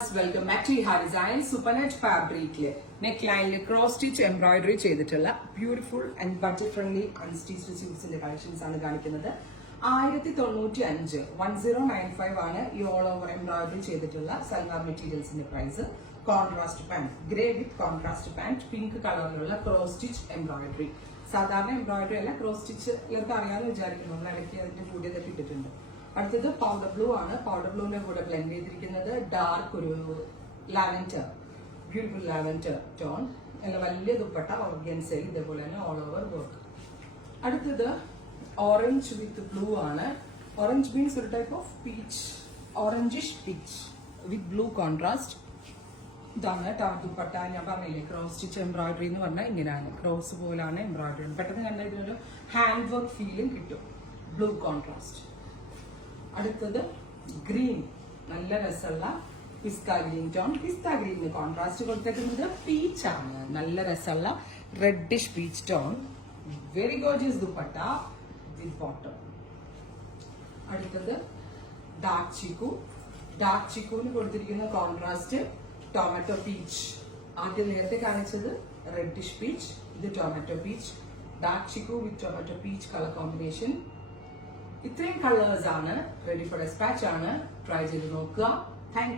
Welcome back to ഹാ design supernet ഫാബ്രിക്കില് neck ലൈനിൽ ക്രോസ് സ്റ്റിച്ച് എംബ്രോയിഡറി ചെയ്തിട്ടുള്ള beautiful and budget friendly unstitched സ്യൂട്ട്സിന്റെ കളക്ഷൻസ് ആണ് കാണിക്കുന്നത്. 1095 1095 ആണ് ഈ ഓൾ ഓവർ എംബ്രോയിഡറി ചെയ്തിട്ടുള്ള സൽവാർ മെറ്റീരിയൽസിന്റെ price. Contrast pant, grey with contrast pant, pink കളറിലുള്ള ക്രോസ് സ്റ്റിച്ച് എംബ്രോയിഡറി. സാധാരണ എംബ്രോയിഡറി അല്ല, ക്രോസ് സ്റ്റിച്ച് എല്ലാവർക്കും അറിയാമെന്ന് വിചാരിക്കുന്നു. നമ്മൾ ഇടയ്ക്ക് അതിന്റെ കൂടിയതൊക്കെ ഇട്ടിട്ടുണ്ട്. അടുത്തത് പൗഡർ ബ്ലൂ ആണ്. പൗഡർ ബ്ലൂവിന്റെ കൂടെ ബ്ലെൻഡ് ചെയ്തിരിക്കുന്നത് ഡാർക്ക് ഒരു ലാവൻഡർ, ബ്യൂട്ടിഫുൾ ലാവൻഡർ ടോൺ. നല്ല വലിയ ദുപ്പട്ട ഓർഗൻസയിൽ, ഇതേപോലെ തന്നെ ഓൾ ഓവർ വർക്ക്. അടുത്തത് ഓറഞ്ച് വിത്ത് ബ്ലൂ ആണ്. ഓറഞ്ച് മീൻസ് ഒരു type of peach, orangish peach with blue contrast. ഇതാണ് ദുപ്പട്ട. ഞാൻ പറഞ്ഞില്ലേ ക്രോസ് സ്റ്റിച്ച് എംബ്രോയിഡറി എന്ന് പറഞ്ഞാൽ ഇങ്ങനെയാണ്, ക്രോസ് പോലാണ് എംബ്രോയിഡറി. പെട്ടെന്ന് കണ്ടാൽ ഇതിനൊരു ഹാൻഡ് വർക്ക് ഫീലും കിട്ടും. Blue contrast. അടുത്തത് ഗ്രീൻ, നല്ല രസമുള്ള പിസ്ത ഗ്രീൻ ടോൺ. പിസ്ത ഗ്രീനിന് കോൺട്രാസ്റ്റ് കൊടുത്തേക്കുന്നത് പീച്ച് ആണ്, നല്ല രസമുള്ള reddish peach tone. Very gorgeous dupatta വിത്ത് ബോട്ടം. അടുത്തത് ഡാർക്ക് ചിക്കു. ഡാർക്ക് ചിക്കുവിന് കൊടുത്തിരിക്കുന്ന കോൺട്രാസ്റ്റ് ടൊമാറ്റോ പീച്ച്. ആദ്യം നേരത്തെ കാണിച്ചത് റെഡിഷ് പീച്ച്, ഇത് ടൊമാറ്റോ പീച്ച്. ഡാർക്ക് ചിക്കു വിത്ത് ടൊമാറ്റോ പീച്ച് കളർ കോമ്പിനേഷൻ. ഇത്രയും കളേഴ്സ് ആണ്, റെഡി ഫോർ ഡെസ്പാച്ച് ആണ്. ട്രൈ ചെയ്ത് നോക്കുക. താങ്ക്